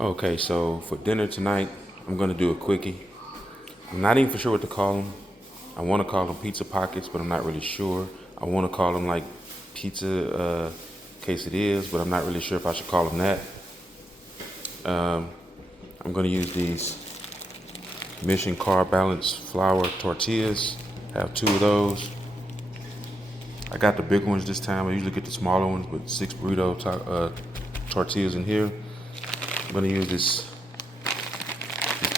Okay, so for dinner tonight, I'm gonna do a quickie. I'm not even for sure what to call them. I want to call them pizza pockets, but I'm not really sure. I want to call them like pizza quesadillas, but I'm not really sure if I should call them that. I'm gonna use these Mission Carb Balance flour tortillas. I have two of those. I got the big ones this time. I usually get the smaller ones with six tortillas in here. I'm gonna use these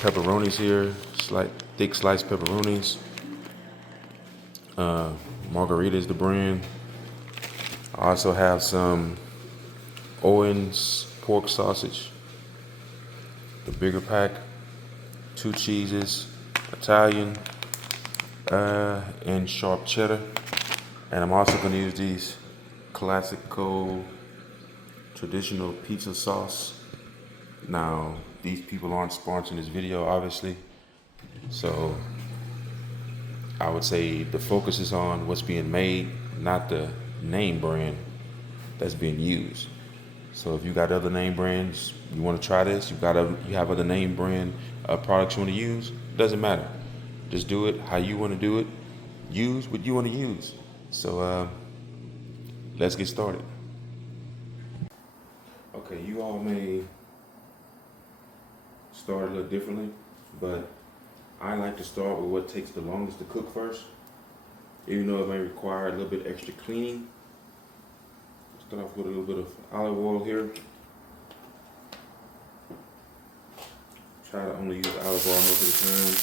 pepperonis here, thick sliced pepperonis. Margarita is the brand. I also have some Owens pork sausage, the bigger pack, two cheeses, Italian, and sharp cheddar. And I'm also going to use these classical traditional pizza sauce. Now, these people aren't sponsoring this video, obviously. So I would say the focus is on what's being made, not the name brand that's being used. So if you got other name brands, you want to try this, you have other name brand products you want to use, doesn't matter. Just do it how you want to do it. Use what you want to use. So let's get started. Okay, you all may start a little differently, but I like to start with what takes the longest to cook first. Even though it may require a little bit extra cleaning. Start off with a little bit of olive oil here. Try to only use olive oil most of the time.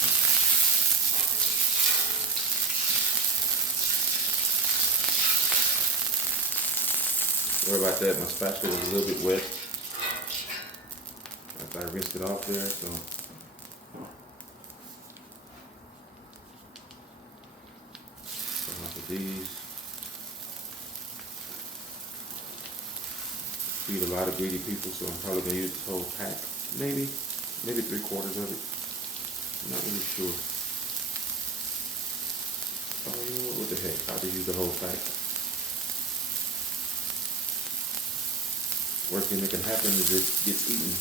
Sorry about that, my spatula was a little bit wet after I rinsed it off there, so. Start off with these. Feed a lot of greedy people, so I'm probably gonna use this whole pack. Maybe 3/4 of it. I'm not really sure. Oh, you know what the heck? I'll just use the whole pack. Worst thing that can happen is it gets eaten.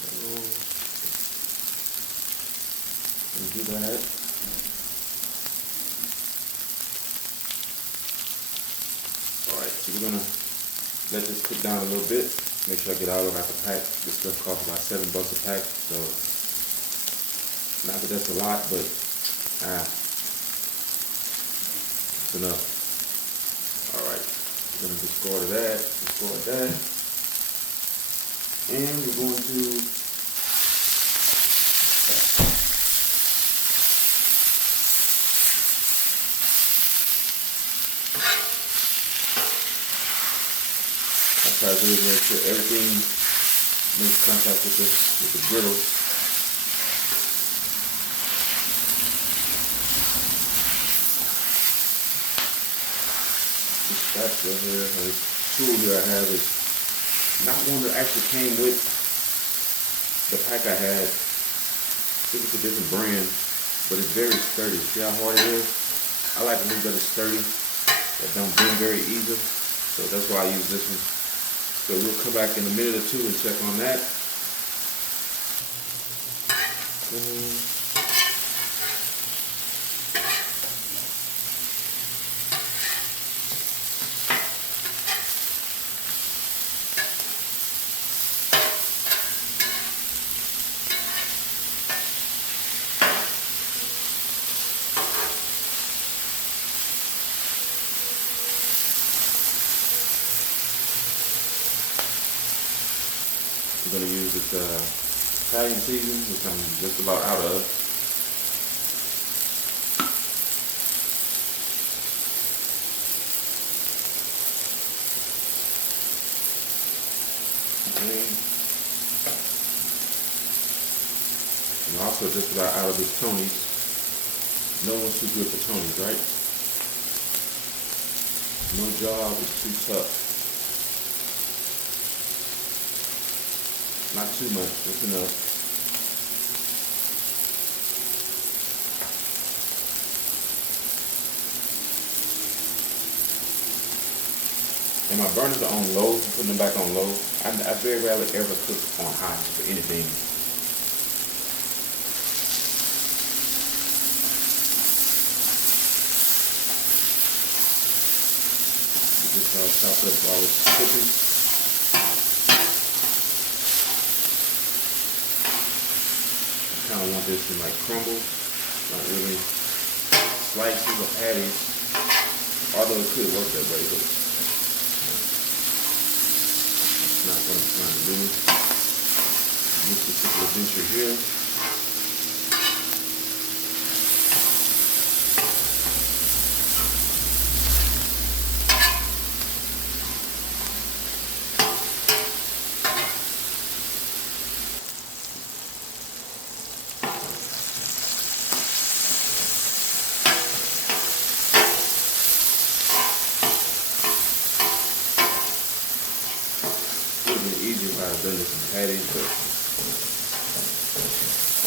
So, do that. Alright, so we're gonna let this cook down a little bit. Make sure I get all of it out the pack. This stuff costs about $7 a pack, so not that that's a lot, but it's enough. Alright, we're gonna discard that, and we're going to try to do is make sure everything makes contact with the griddle. This spatula here, or this tool here I have is not one that actually came with the pack I had. I think it's a different brand, but it's very sturdy. See how hard it is? I like ones that are sturdy, that don't bend very easily. So that's why I use this one. So we'll come back in a minute or two and check on that. We're going to use this Italian seasoning, which I'm just about out of. Okay. I'm also just about out of this Tony's. No one's too good for Tony's, right? No job is too tough. Not too much, just enough. And my burners are on low, putting them back on low. I very rarely ever cook on high for anything. Just chop up all this chicken. I kind of want this to like crumble, not really slices or patties. Although it could work that way, but that's not what I'm trying to do. This particular venture here. It would have been easier if I had done this in patties, but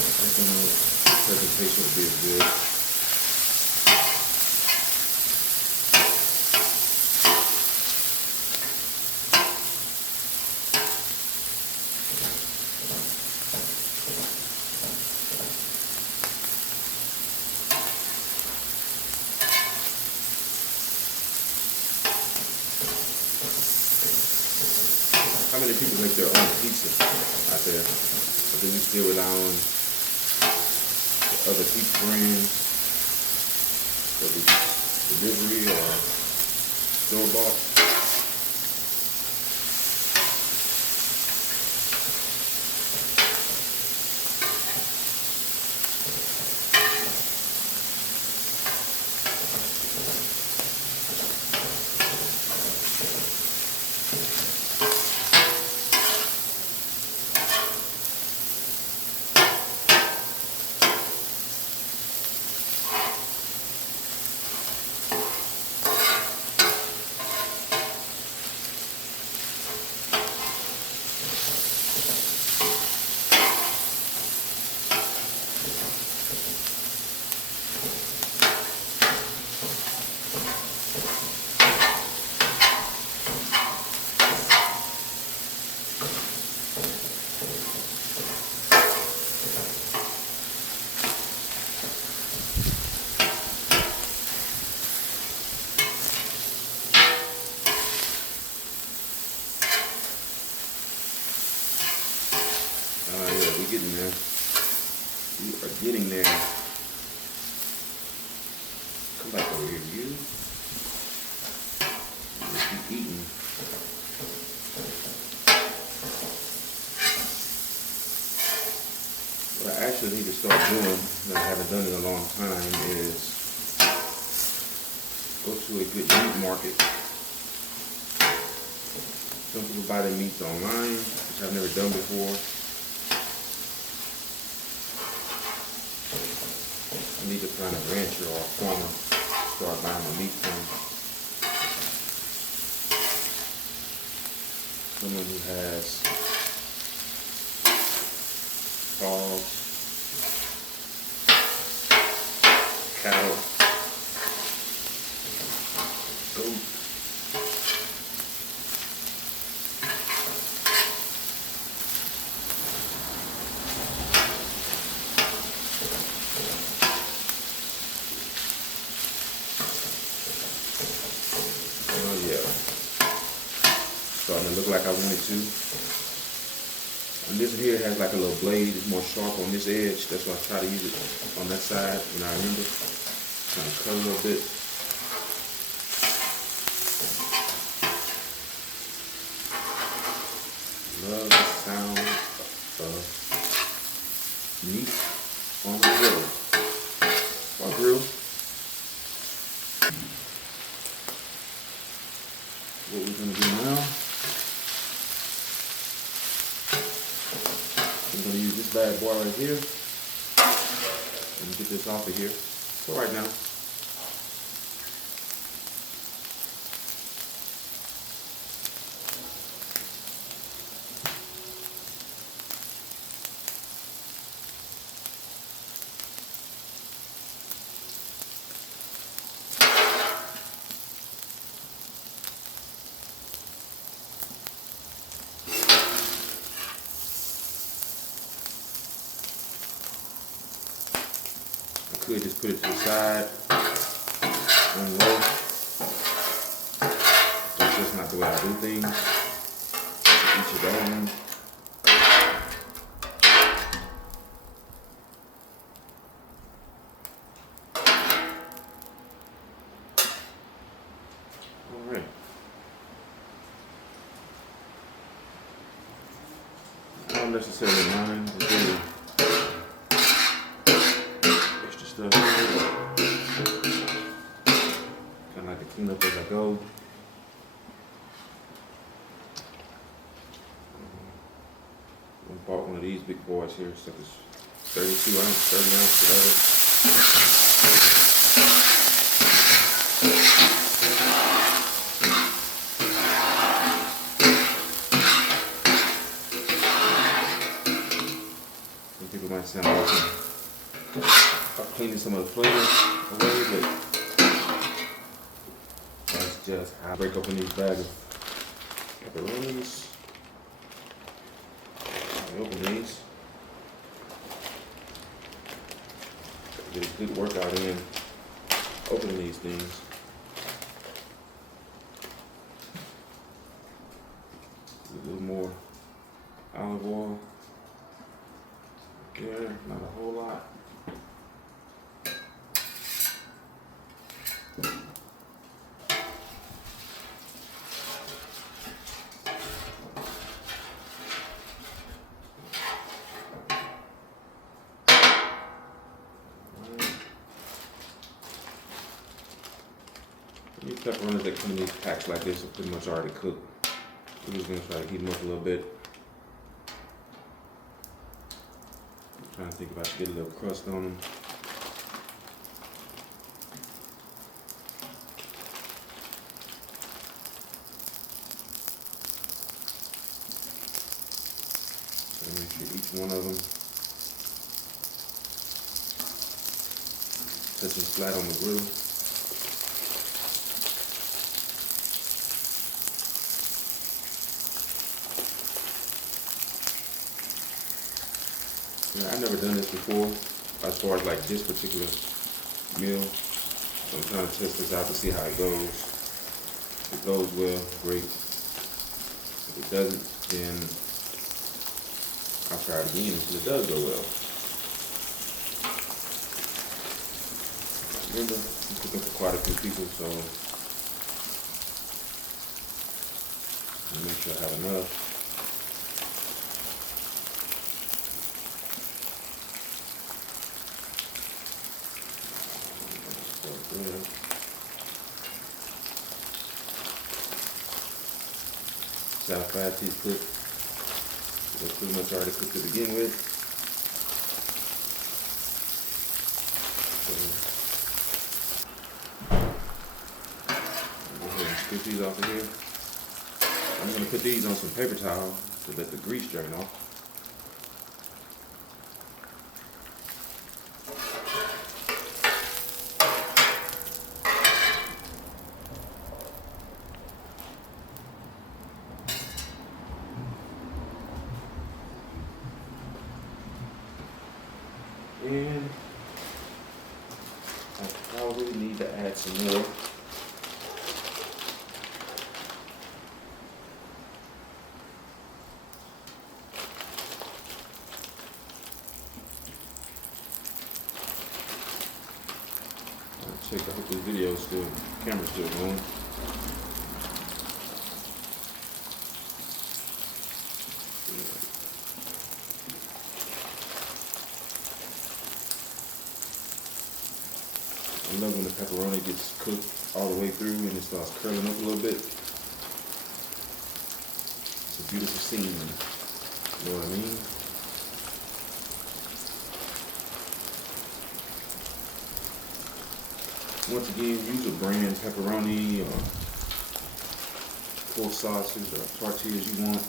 I don't know if the presentation would be as good. How many people make their own pizza out there? Or do we still rely on the other pizza brands, whether it's delivery or store-bought? Yeah, we're getting there. We are getting there. Come back over here, you. Let's keep eating. What I actually need to start doing, that I haven't done in a long time, is go to a good meat market. Some people buy their meats online, which I've never done before. I need to find a rancher or a farmer to start buying my meat from. Someone who has hogs, cattle, goats. Oh yeah, starting to look like I want it to. And this here has like a little blade, it's more sharp on this edge. That's why I try to use it on that side when I remember. Trying to cut a little bit. Love the sound of meat on the grill. Or grill. What we're gonna do now, I'm gonna use this bad boy right here and get this off of here for right now. could just put it to the side on low. That's just not the way I do things. Each his own. Alright. I don't necessarily mind the little extra stuff. Kinda like to clean up as I go. I bought one of these big boys here, so it's 32 ounce, 30 ounce, whatever. Some people might sound like I'm cleaning some of the flavors away, but that's just how I break open these bags of pepperonis. I open these. Get a good workout in opening these things. A little more olive oil. There, not a whole lot. These pepperonis that come in these packs like this are pretty much already cooked. We're just gonna try to heat them up a little bit. I'm trying to think if I should get a little crust on them. So make sure each one of them touching flat on the grill. Yeah, I've never done this before, as far as like this particular meal. So I'm trying to test this out to see how it goes. If it goes well, great. If it doesn't, then I'll try it again until it does go well. Remember, I'm cooking for quite a few people, so I'll make sure I have enough. See how fast these cook. They're pretty much already cooked to begin with. So, go ahead and scoop these off of here. I'm going to put these on some paper towel to let the grease drain off. And I probably need to add some more. I'll check, I hope this video is still, camera's still going. I love when the pepperoni gets cooked all the way through and it starts curling up a little bit. It's a beautiful scene, you know what I mean? Once again, use a brand pepperoni or pork sausages or tortillas you want,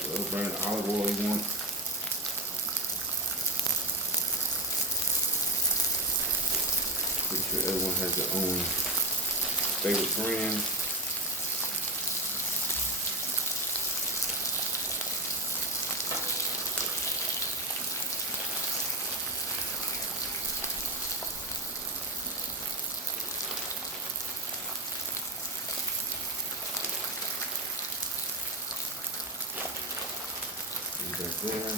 whatever brand olive oil you want. Pretty sure everyone has their own favorite brand. back there.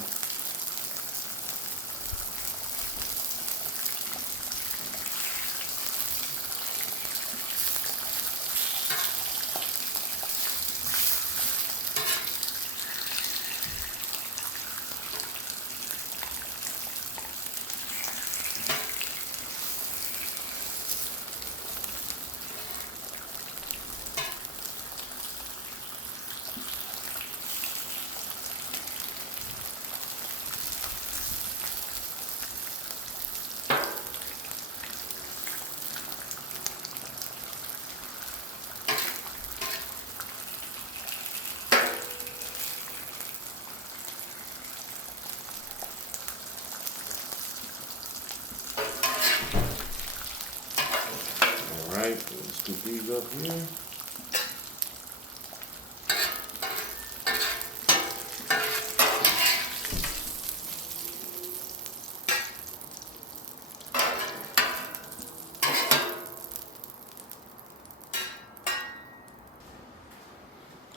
All right, let's scoop these up here.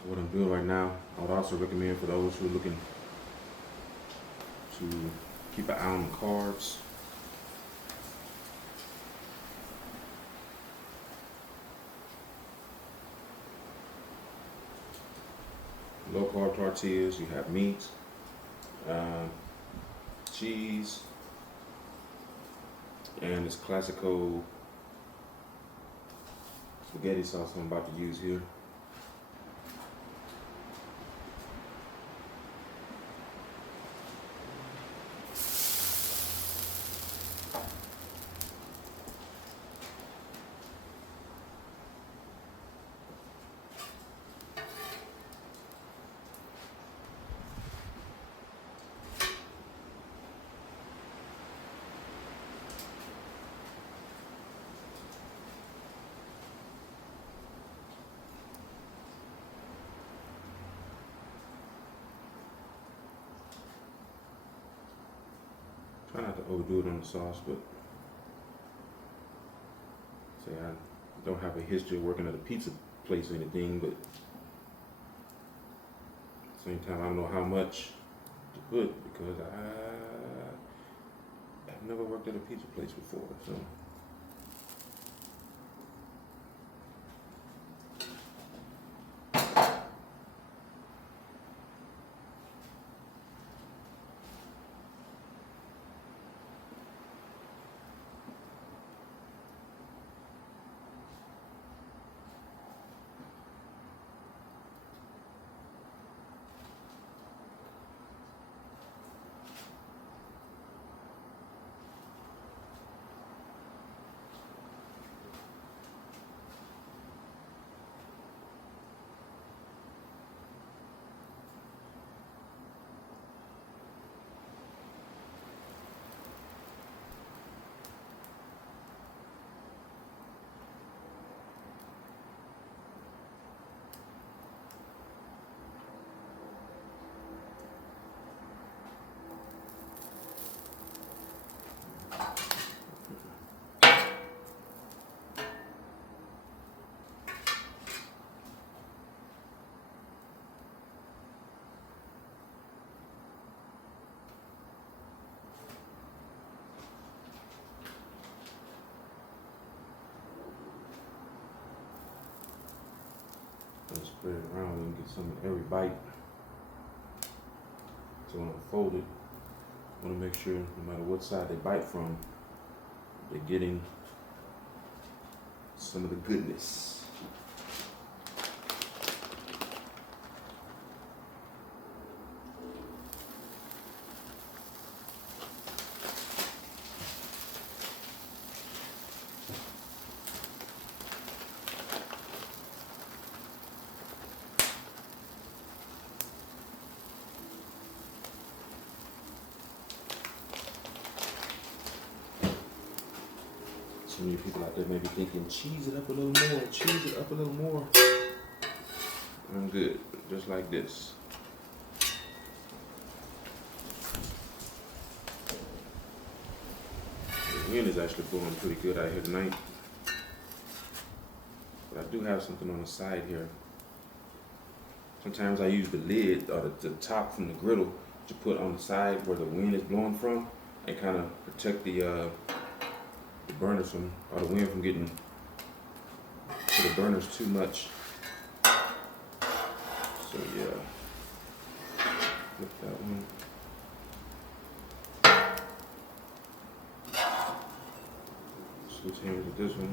What I'm doing right now, I would also recommend for those who are looking to keep an eye on the carbs. Low carb tortillas, you have meat, cheese, and this classical spaghetti sauce I'm about to use here. Try not to overdo it on the sauce, but say I don't have a history of working at a pizza place or anything, but at the same time I don't know how much to put because I've never worked at a pizza place before, so. And spread it around and get some of every bite. So when I fold it, I want to make sure no matter what side they bite from, they're getting some of the goodness. So many people out there may be thinking, cheese it up a little more, cheese it up a little more. I'm good, just like this. The wind is actually blowing pretty good out here tonight. But I do have something on the side here. Sometimes I use the lid or the top from the griddle to put on the side where the wind is blowing from, and kind of protect the burners from, or the wind from getting to the burners too much. So yeah, flip that one. Switch hands with this one.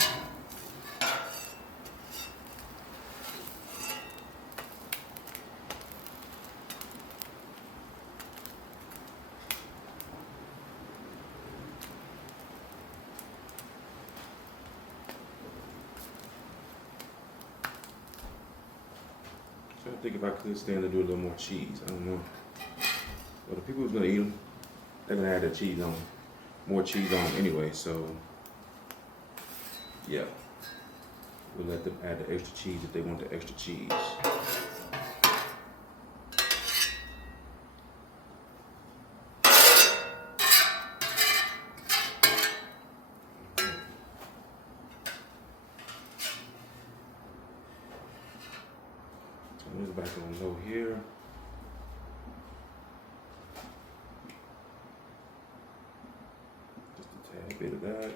I think if I could stand to do a little more cheese, I don't know. But the people who's gonna eat them, they're gonna add their cheese on, more cheese on them anyway. So yeah, we'll let them add the extra cheese if they want the extra cheese. Turn this back on low here. Just a tad bit of that.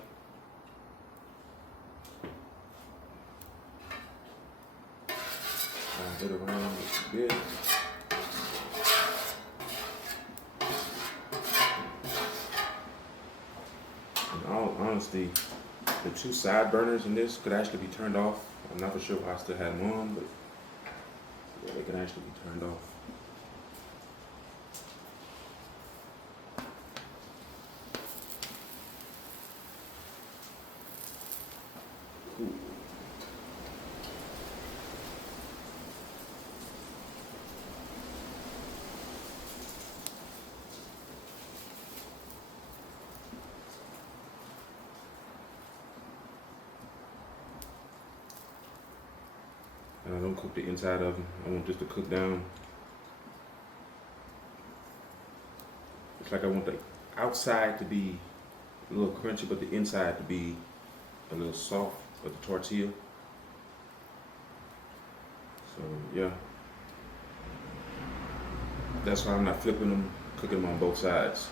Turn it around just a bit. In all honesty, the two side burners in this could actually be turned off. I'm not for sure why I still had them on, but yeah, they can actually be turned off. Cool. And I don't cook the inside of them. I want this to cook down. It's like I want the outside to be a little crunchy, but the inside to be a little soft with the tortilla. So yeah, that's why I'm not flipping them, cooking them on both sides.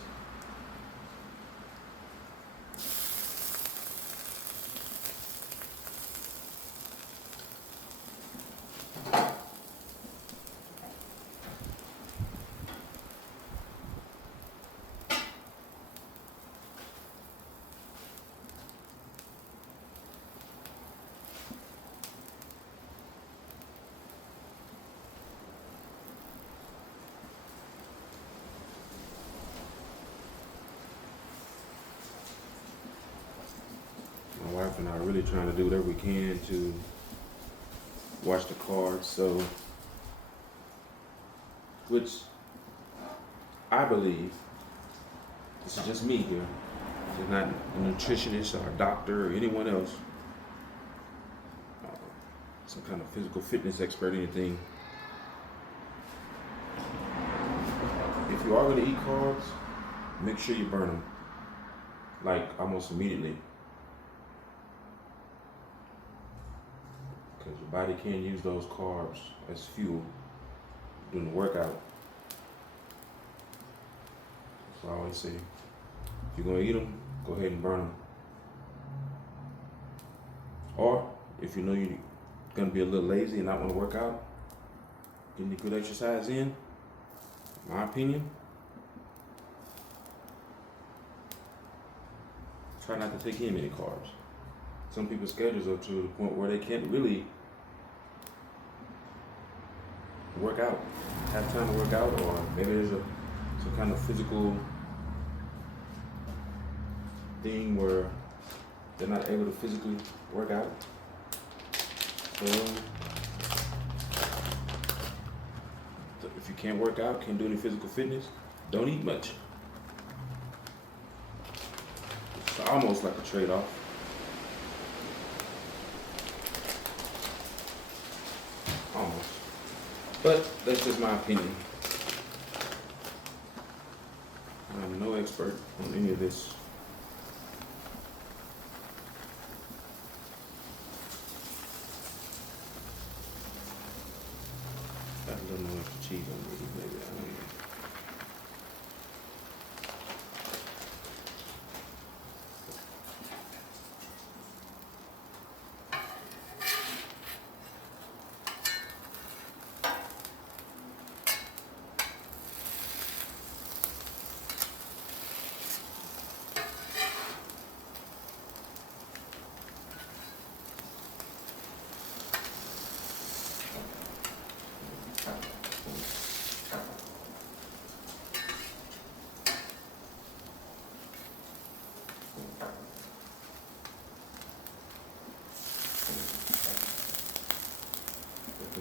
My wife and I are really trying to do whatever we can to watch the carbs, so, which I believe, this is just me here, this is not a nutritionist or a doctor or anyone else, some kind of physical fitness expert, anything. If you are going to eat carbs, make sure you burn them, like almost immediately. Because your body can use those carbs as fuel during the workout. So I always say, if you're going to eat them, go ahead and burn them. Or if you know you're going to be a little lazy and not want to work out, getting a good exercise in my opinion, try not to take in many carbs. Some people's schedules are to the point where they can't really work out, have time to work out, or maybe there's some kind of physical thing where they're not able to physically work out. So if you can't work out, can't do any physical fitness, don't eat much. It's almost like a trade-off. Almost. But that's just my opinion. I'm no expert on any of this. Got a little more extra cheese on maybe. I don't know.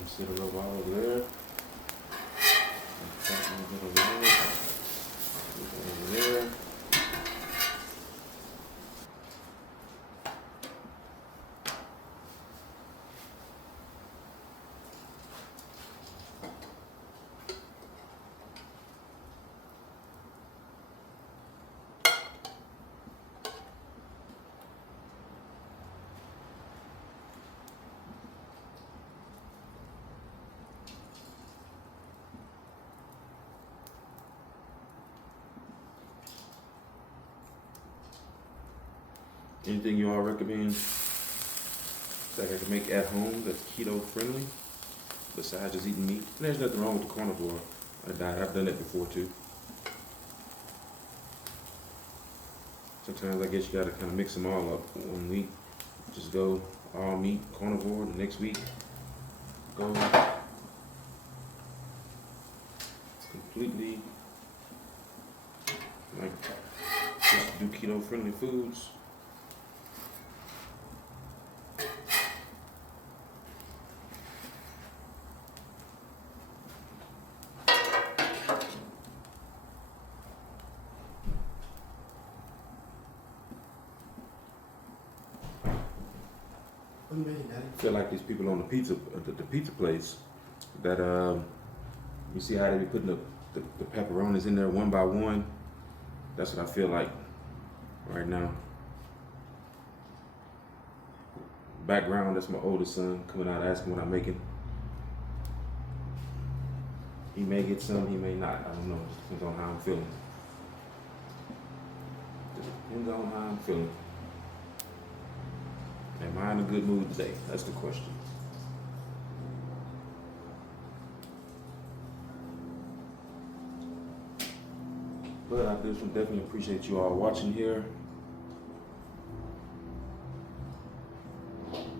Sit a little while over there. That one over there. Over there. Anything you all recommend that I can make at home that's keto friendly besides just eating meat? And there's nothing wrong with the carnivore diet. I've done it before too. Sometimes I guess you gotta kind of mix them all up. One week, just go all meat, carnivore. The next week, go completely like just do keto friendly foods. What are you making, Daddy? I feel like these people on the pizza place that you see how they be putting the pepperonis in there one by one. That's what I feel like right now. Background, that's my oldest son coming out asking what I'm making. He may get some, he may not. I don't know. It depends on how I'm feeling. Depends on how I'm feeling. Am I in a good mood today? That's the question. But I just definitely appreciate you all watching here. Right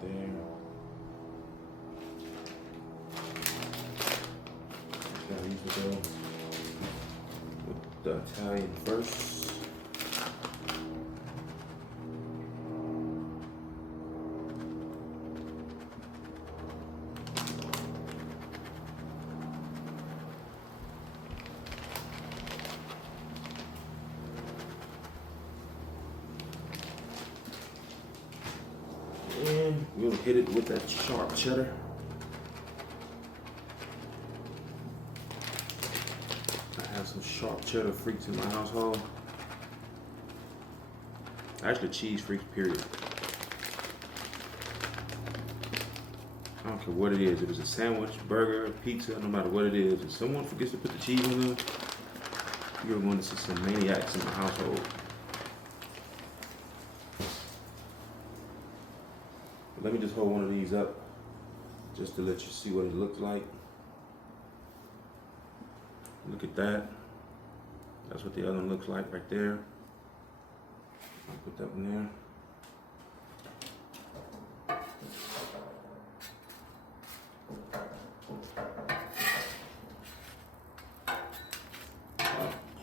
there. Now these will go with the Italian first. And we'll hit it with that sharp cheddar. I have some sharp cheddar freaks in my household. Actually, cheese freaks, period. I don't care what it is. If it's a sandwich, burger, pizza, no matter what it is, if someone forgets to put the cheese on there, you're going to see some maniacs in my household. Let me just hold one of these up just to let you see what it looks like. Look at that. That's what the other one looks like right there. I'll put that one there.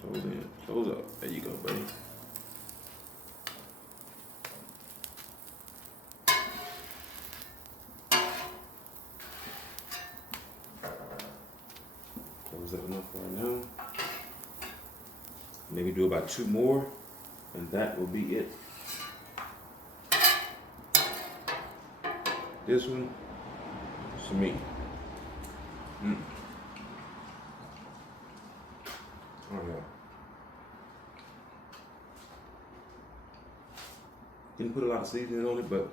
Close in, close up. There you go, buddy. Close that enough right now. Maybe do about 2 more, and that will be it. This one is for me. Oh yeah. Didn't put a lot of seasoning on it, but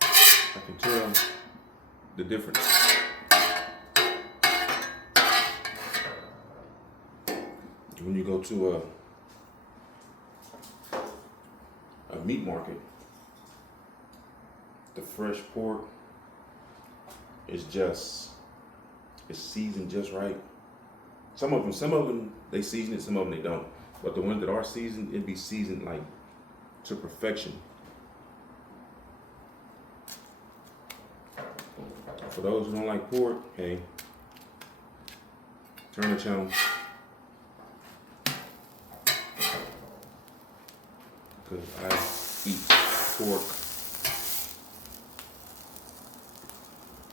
I can tell the difference. When you go to a meat market, the fresh pork is it's seasoned just right. Some of them they season it, some of them they don't. But the ones that are seasoned, it'd be seasoned like to perfection. For those who don't like pork, hey, turn the channel. Because I eat pork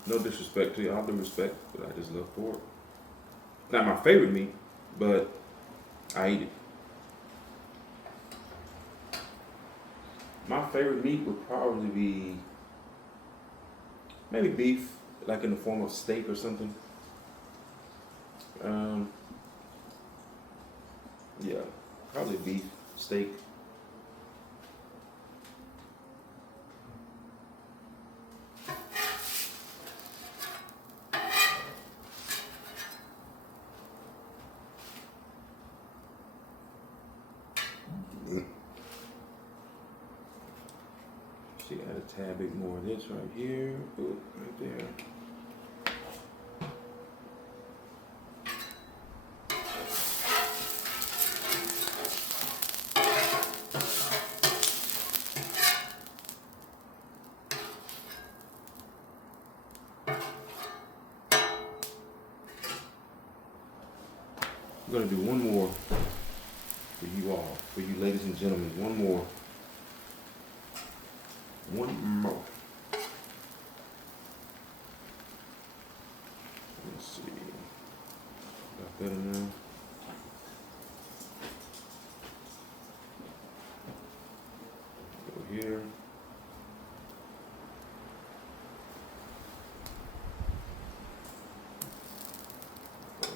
No disrespect to you, all due respect, but I just love pork. Not my favorite meat, but I eat it. My favorite meat would probably be maybe beef, like in the form of steak or something. Um, yeah, probably beef, steak. See, add a tad bit more of this right here. Ooh, right there. I'm gonna do one more for you all, for you ladies and gentlemen. One more. One more. Let's see. Got that in there. Go here.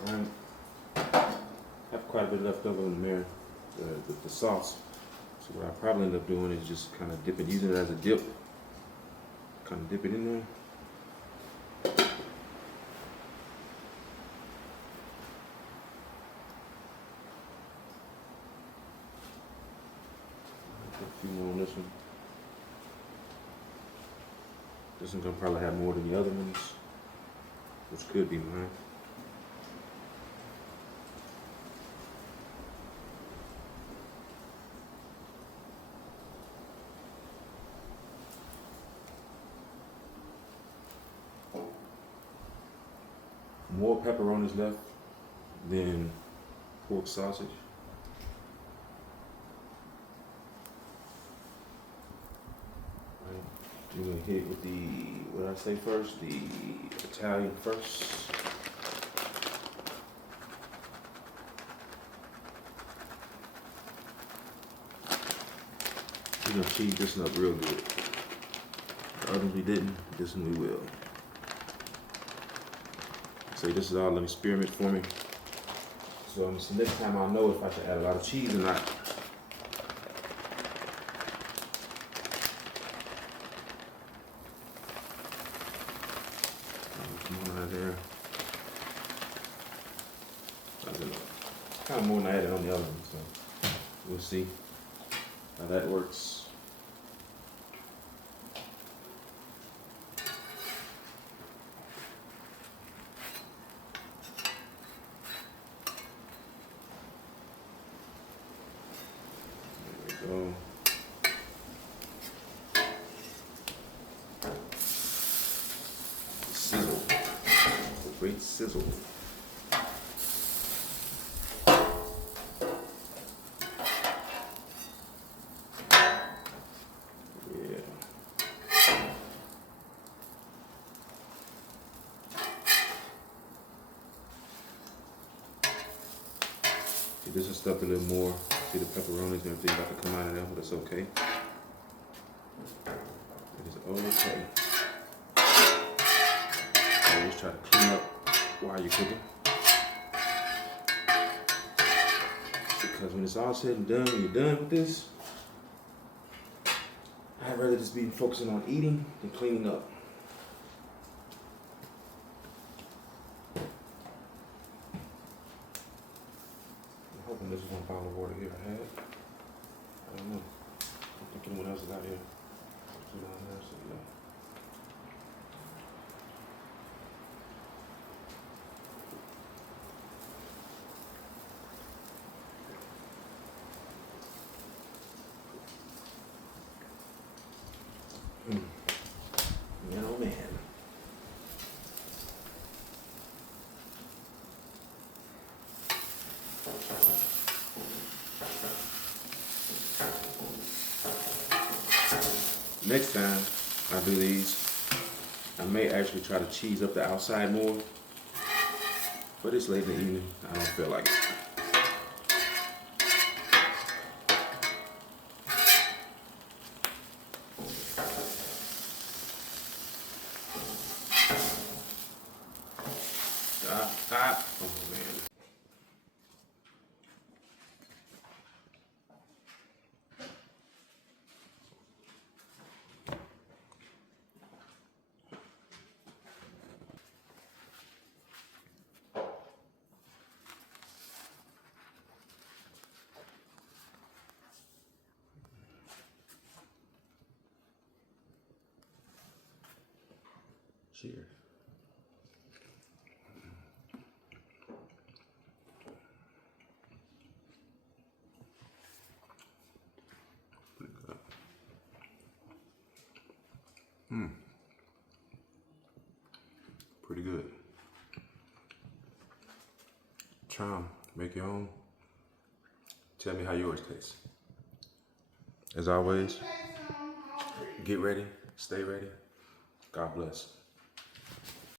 Alright. Have quite a bit left over in there, the sauce. So what I probably end up doing is just kind of dip it, using it as a dip. Kind of dip it in there. Put a few more on this one. This one's gonna probably have more than the other ones, which could be mine. More pepperonis left than pork sausage. Right. We're gonna hit with the, what did I say first? The Italian first. We're gonna cheese this one up real good. The other ones we didn't, this one we will. So this is all an experiment for me. So next time I'll know if I should add a lot of cheese or not. Come on out of there. Kind of more than I added on the other one, so we'll see how that works. There we go. Sizzle. The great sizzle. See, this is stuffed a little more. See the pepperonis and everything about to come out of there, but it's okay. It is okay. Always try to clean up while you're cooking. Because when it's all said and done, when you're done with this, I'd rather just be focusing on eating than cleaning up. I'm hoping this is one bottle of water here I had. I don't know. I think anyone else is out here. Man, oh man. Next time I do these, I may actually try to cheese up the outside more, but it's late in the evening. I don't feel like it. Oh man. Cheers. Pretty good. Pretty good. Try 'em. Make your own. Tell me how yours tastes. As always, get ready, stay ready. God bless.